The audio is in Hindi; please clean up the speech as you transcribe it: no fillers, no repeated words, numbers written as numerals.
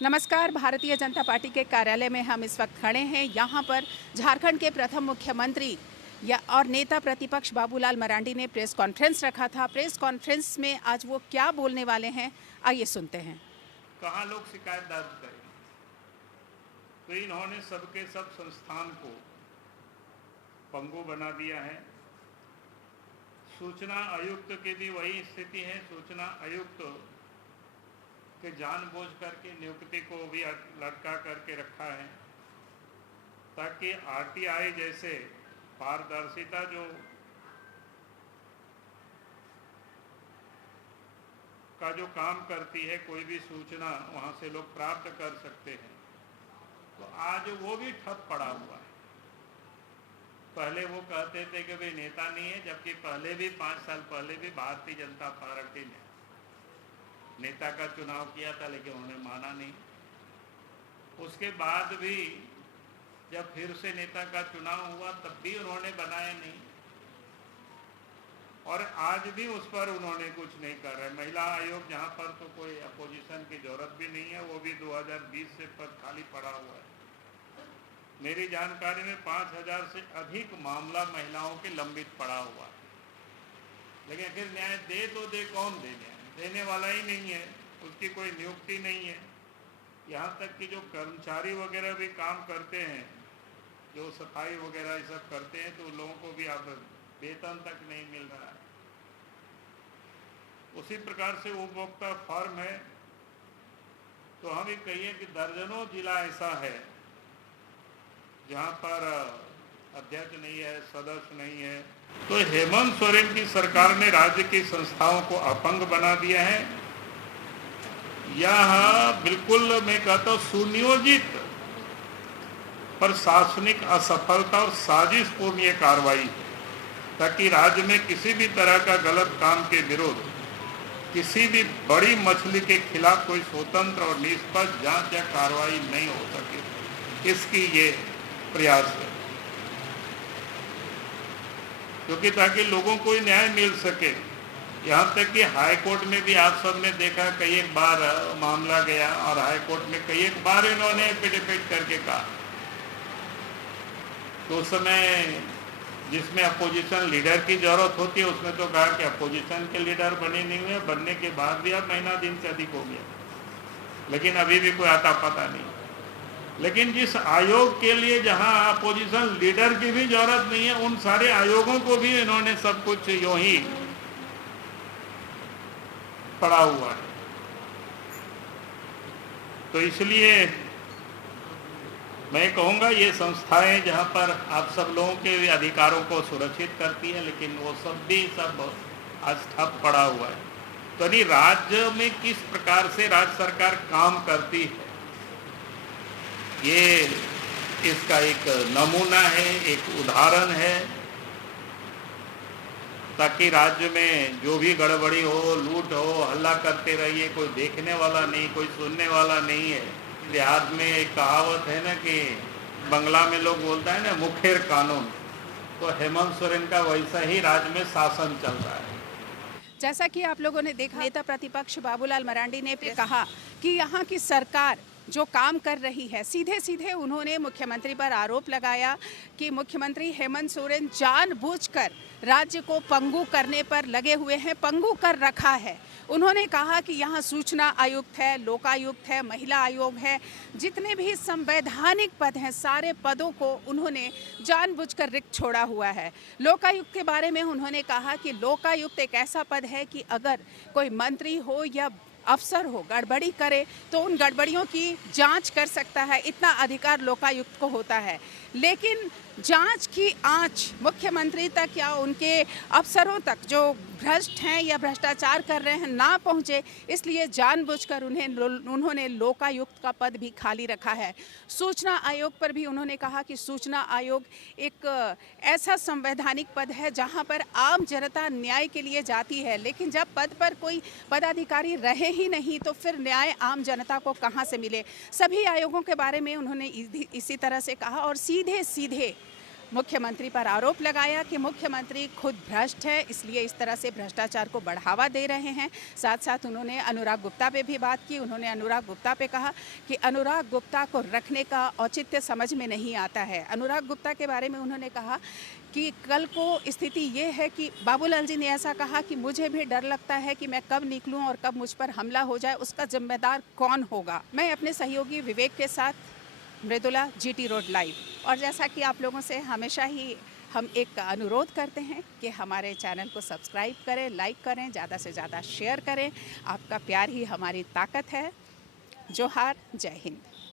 नमस्कार। भारतीय जनता पार्टी के कार्यालय में हम इस वक्त खड़े हैं। यहाँ पर झारखंड के प्रथम मुख्यमंत्री और नेता प्रतिपक्ष बाबूलाल मरांडी ने प्रेस कॉन्फ्रेंस रखा था। प्रेस कॉन्फ्रेंस में आज वो क्या बोलने वाले हैं, आइए सुनते हैं। कहाँ लोग शिकायत दर्ज करें, तो इन्होंने सबके सब संस्थान को पंगु बना दिया है। सूचना आयुक्त की भी वही स्थिति है। सूचना आयुक्त के जानबूझ करके नियुक्ति को भी लटका करके रखा है ताकि आरटीआई जैसे पारदर्शिता जो का जो काम करती है, कोई भी सूचना वहां से लोग प्राप्त कर सकते हैं, तो आज वो भी ठप पड़ा हुआ है। पहले वो कहते थे कि भाई नेता नहीं है, जबकि पहले भी 5 साल पहले भी भारतीय जनता पार्टी ने नेता का चुनाव किया था, लेकिन उन्होंने माना नहीं। उसके बाद भी जब फिर से नेता का चुनाव हुआ तब भी उन्होंने बनाया नहीं, और आज भी उस पर उन्होंने कुछ नहीं कर रहे। महिला आयोग जहां पर तो कोई अपोजिशन की जरूरत भी नहीं है, वो भी 2020 से पद खाली पड़ा हुआ है। मेरी जानकारी में 5000 से अधिक मामला महिलाओं के लंबित पड़ा हुआ है, लेकिन आखिर न्याय दे तो दे कौन दे? न्याय देने वाला ही नहीं है, उसकी कोई नियुक्ति नहीं है। यहाँ तक कि जो कर्मचारी वगैरह भी काम करते हैं, जो सफाई वगैरह ये सब करते हैं, तो उन लोगों को भी अब वेतन तक नहीं मिल रहा है। उसी प्रकार से उपभोक्ता फॉर्म है, तो हम ये कहिए कि दर्जनों जिला ऐसा है जहाँ पर अध्यक्ष नहीं है, सदस्य नहीं है। तो हेमंत सोरेन की सरकार ने राज्य की संस्थाओं को अपंग बना दिया है। यह बिल्कुल मैं कहता हूँ सुनियोजित प्रशासनिक असफलता और साजिशपूर्ण ये कार्रवाई है, ताकि राज्य में किसी भी तरह का गलत काम के विरोध किसी भी बड़ी मछली के खिलाफ कोई स्वतंत्र और निष्पक्ष जांच या कार्रवाई नहीं हो सके, इसकी ये प्रयास है। क्योंकि ताकि लोगों को न्याय मिल सके। यहाँ तक कि हाई कोर्ट में भी आप सब ने देखा, कई एक बार मामला गया और हाई कोर्ट में कई एक बार इन्होंने एफिडेविट करके कहा। तो उस समय जिसमें अपोजिशन लीडर की जरूरत होती है, उसमें तो कहा कि अपोजिशन के लीडर बने नहीं हुए, बनने के बाद भी अब महीना दिन से अधिक हो गया, लेकिन अभी भी कोई आता पता नहीं। लेकिन जिस आयोग के लिए जहां अपोजिशन लीडर की भी जरूरत नहीं है, उन सारे आयोगों को भी इन्होंने सब कुछ यूं ही पड़ा हुआ है। तो इसलिए मैं कहूँगा ये संस्थाएं जहां पर आप सब लोगों के अधिकारों को सुरक्षित करती है, लेकिन वो सब आज ठप पड़ा हुआ है। तो नहीं, राज्य में किस प्रकार से राज्य सरकार काम करती है, ये इसका एक नमूना है, एक उदाहरण है, ताकि राज्य में जो भी गड़बड़ी हो, लूट हो, हल्ला करते रहिए, कोई देखने वाला नहीं, कोई सुनने वाला नहीं है। देहात में एक कहावत है ना कि बंगला में लोग बोलता है ना, मुखेर कानून, तो हेमंत सोरेन का वैसा ही राज्य में शासन चल रहा है। जैसा कि आप लोगों ने देखा, नेता प्रतिपक्ष बाबूलाल मरांडी ने कहा कि यहाँ की सरकार जो काम कर रही है, सीधे सीधे उन्होंने मुख्यमंत्री पर आरोप लगाया कि मुख्यमंत्री हेमंत सोरेन जानबूझकर राज्य को पंगु करने पर लगे हुए हैं, पंगु कर रखा है। उन्होंने कहा कि यहाँ सूचना आयुक्त है, लोकायुक्त है, महिला आयोग है, जितने भी संवैधानिक पद हैं, सारे पदों को उन्होंने जानबूझकर रिक्त छोड़ा हुआ है। लोकायुक्त के बारे में उन्होंने कहा कि लोकायुक्त एक ऐसा पद है कि अगर कोई मंत्री हो या अफसर हो गड़बड़ी करे तो उन गड़बड़ियों की जांच कर सकता है, इतना अधिकार लोकायुक्त को होता है। लेकिन जांच की आंच मुख्यमंत्री तक या उनके अफसरों तक जो भ्रष्ट हैं या भ्रष्टाचार कर रहे हैं ना पहुंचे, इसलिए जानबूझकर उन्होंने लोकायुक्त का पद भी खाली रखा है। सूचना आयोग पर भी उन्होंने कहा कि सूचना आयोग एक ऐसा संवैधानिक पद है जहां पर आम जनता न्याय के लिए जाती है, लेकिन जब पद पर कोई पदाधिकारी रहे ही नहीं तो फिर न्याय आम जनता को कहां से मिले। सभी आयोगों के बारे में उन्होंने इसी तरह से कहा और सीधे सीधे मुख्यमंत्री पर आरोप लगाया कि मुख्यमंत्री खुद भ्रष्ट है, इसलिए इस तरह से भ्रष्टाचार को बढ़ावा दे रहे हैं। साथ साथ उन्होंने अनुराग गुप्ता पे भी बात की। उन्होंने अनुराग गुप्ता पे कहा कि अनुराग गुप्ता को रखने का औचित्य समझ में नहीं आता है। अनुराग गुप्ता के बारे में उन्होंने कहा कि कल को स्थिति ये है कि बाबूलाल जी ने ऐसा कहा कि मुझे भी डर लगता है कि मैं कब निकलूं और कब मुझ पर हमला हो जाए, उसका जिम्मेदार कौन होगा। मैं अपने सहयोगी विवेक के साथ मृदुला, GT रोड लाइव। और जैसा कि आप लोगों से हमेशा ही हम एक अनुरोध करते हैं कि हमारे चैनल को सब्सक्राइब करें, लाइक करें, ज़्यादा से ज़्यादा शेयर करें। आपका प्यार ही हमारी ताकत है। जोहार, जय हिंद।